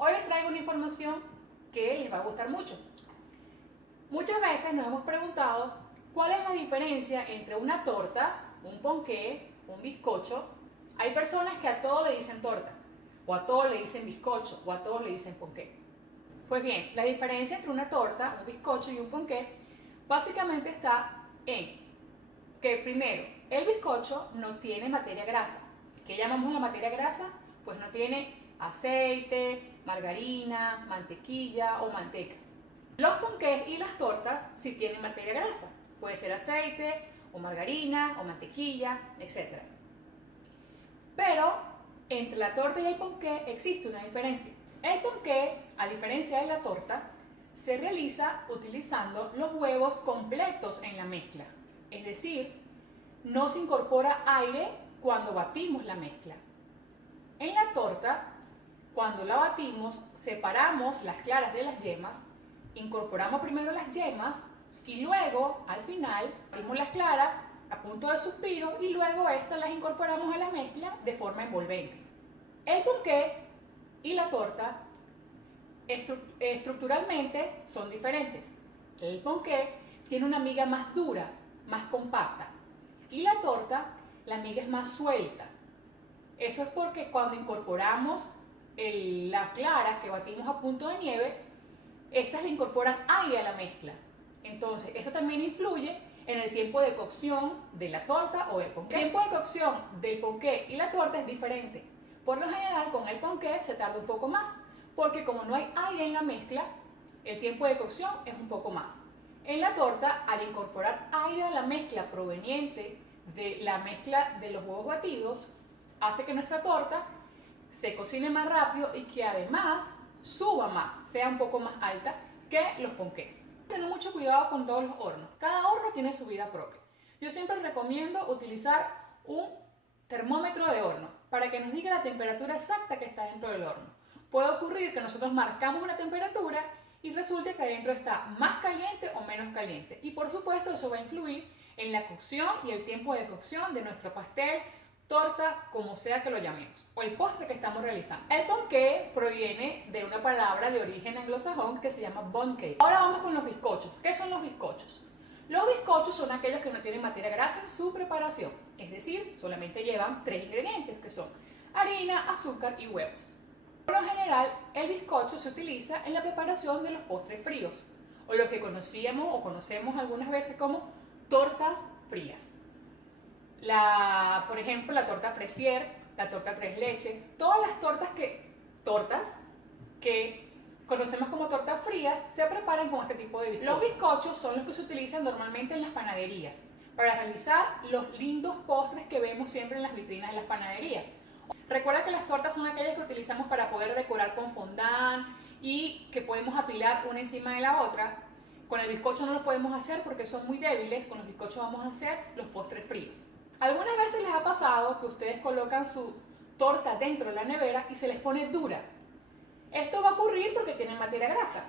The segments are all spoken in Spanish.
Hoy les traigo una información que les va a gustar mucho. Muchas veces nos hemos preguntado cuál es la diferencia entre una torta, un ponqué, un bizcocho. Hay personas que a todo le dicen torta, o a todo le dicen bizcocho, o a todo le dicen ponqué. Pues bien, la diferencia entre una torta, un bizcocho y un ponqué básicamente está en que primero, el bizcocho no tiene materia grasa. ¿Qué llamamos la materia grasa? Pues no tiene aceite, margarina, mantequilla o manteca. Los ponqués y las tortas sí tienen materia grasa. Puede ser aceite o margarina o mantequilla, etc. Pero entre la torta y el ponqué existe una diferencia. El ponqué, a diferencia de la torta, se realiza utilizando los huevos completos en la mezcla. Es decir, no se incorpora aire cuando batimos la mezcla. En la torta, cuando la batimos, separamos las claras de las yemas, incorporamos primero las yemas y luego, al final, batimos las claras a punto de suspiro y luego estas las incorporamos a la mezcla de forma envolvente. El ponqué y la torta estructuralmente son diferentes. El ponqué tiene una miga más dura, más compacta, y la torta, la miga es más suelta. Eso es porque cuando incorporamos las claras que batimos a punto de nieve, estas le incorporan aire a la mezcla. Entonces, esto también influye en el tiempo de cocción de la torta o del ponqué. El tiempo de cocción del ponqué y la torta es diferente. Por lo general, con el ponqué se tarda un poco más, porque como no hay aire en la mezcla, el tiempo de cocción es un poco más. En la torta, al incorporar aire a la mezcla proveniente de la mezcla de los huevos batidos, hace que nuestra torta se cocine más rápido y que además suba más, sea un poco más alta que los ponqués. Tener mucho cuidado con todos los hornos. Cada horno tiene su vida propia. Yo siempre recomiendo utilizar un termómetro de horno para que nos diga la temperatura exacta que está dentro del horno. Puede ocurrir que nosotros marcamos una temperatura y resulte que adentro está más caliente o menos caliente. Y por supuesto eso va a influir en la cocción y el tiempo de cocción de nuestro pastel, torta, como sea que lo llamemos, o el postre que estamos realizando. El ponqué proviene de una palabra de origen anglosajón que se llama bun cake. Ahora vamos con los bizcochos. ¿Qué son los bizcochos? Los bizcochos son aquellos que no tienen materia grasa en su preparación, es decir, solamente llevan 3 ingredientes que son harina, azúcar y huevos. Por lo general, el bizcocho se utiliza en la preparación de los postres fríos, o lo que conocíamos o conocemos algunas veces como tortas frías. Por ejemplo, la torta Fresier, la torta tres leches, todas las tortas que conocemos como tortas frías se preparan con este tipo de bizcochos. Los bizcochos son los que se utilizan normalmente en las panaderías para realizar los lindos postres que vemos siempre en las vitrinas de las panaderías. Recuerda que las tortas son aquellas que utilizamos para poder decorar con fondant y que podemos apilar una encima de la otra. Con el bizcocho no lo podemos hacer porque son muy débiles. Con los bizcochos vamos a hacer los postres fríos. Algunas veces les ha pasado que ustedes colocan su torta dentro de la nevera y se les pone dura. Esto va a ocurrir porque tiene materia grasa.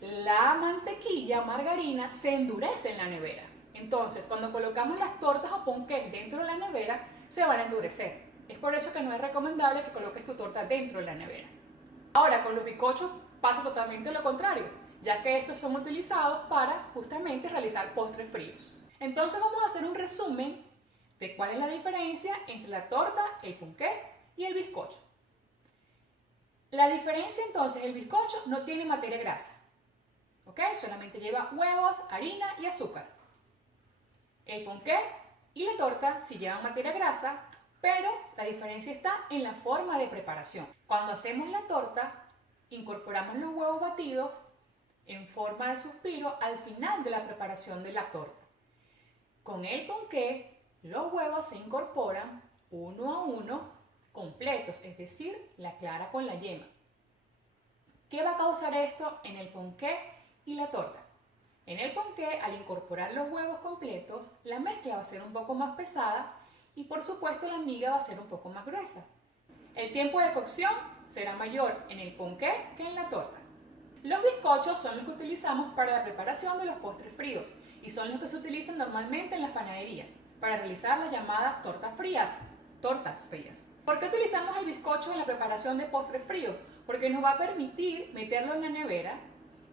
La mantequilla o margarina se endurece en la nevera. Entonces, cuando colocamos las tortas o ponqués dentro de la nevera, se van a endurecer. Es por eso que no es recomendable que coloques tu torta dentro de la nevera. Ahora, con los bizcochos pasa totalmente lo contrario, ya que estos son utilizados para justamente realizar postres fríos. Entonces vamos a hacer un resumen de cuál es la diferencia entre la torta, el ponqué y el bizcocho. La diferencia entonces, el bizcocho no tiene materia grasa, ¿ok? Solamente lleva huevos, harina y azúcar. El ponqué y la torta sí llevan materia grasa, pero la diferencia está en la forma de preparación. Cuando hacemos la torta, incorporamos los huevos batidos en forma de suspiro al final de la preparación de la torta. Con el ponqué, los huevos se incorporan uno a uno completos, es decir, la clara con la yema. ¿Qué va a causar esto en el ponqué y la torta? En el ponqué, al incorporar los huevos completos, la mezcla va a ser un poco más pesada y por supuesto la miga va a ser un poco más gruesa. El tiempo de cocción será mayor en el ponqué que en la torta. Los bizcochos son los que utilizamos para la preparación de los postres fríos y son los que se utilizan normalmente en las panaderías para realizar las llamadas tortas frías, tortas frías. ¿Por qué utilizamos el bizcocho en la preparación de postres fríos? Porque nos va a permitir meterlo en la nevera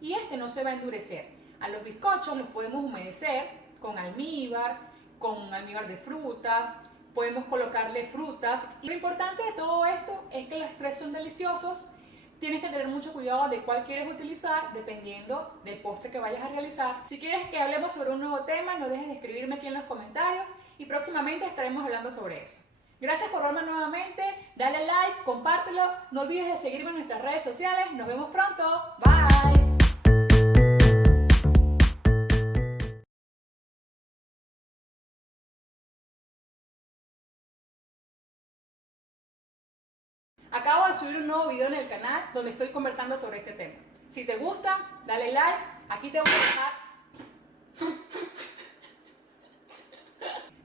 y este no se va a endurecer. A los bizcochos los podemos humedecer con almíbar de frutas, podemos colocarle frutas. Y lo importante de todo esto es que los tres son deliciosos. Tienes que tener mucho cuidado de cuál quieres utilizar dependiendo del postre que vayas a realizar. Si quieres que hablemos sobre un nuevo tema, no dejes de escribirme aquí en los comentarios y próximamente estaremos hablando sobre eso. Gracias por verme nuevamente, dale like, compártelo, no olvides de seguirme en nuestras redes sociales. Nos vemos pronto, bye. Acabo de subir un nuevo video en el canal donde estoy conversando sobre este tema. Si te gusta, dale like, aquí te voy a dejar.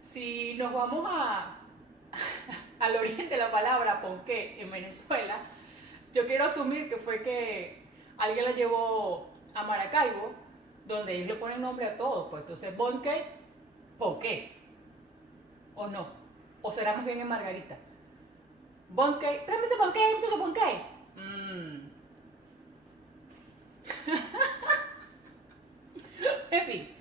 Si nos vamos al origen de la palabra ponqué en Venezuela, yo quiero asumir que fue que alguien la llevó a Maracaibo, donde ellos le ponen nombre a todo, pues entonces ponqué, ponqué, o no, o será más bien en Margarita. Ponqué, tráeme ese ponqué, ¿tú lo ponqué? En fin.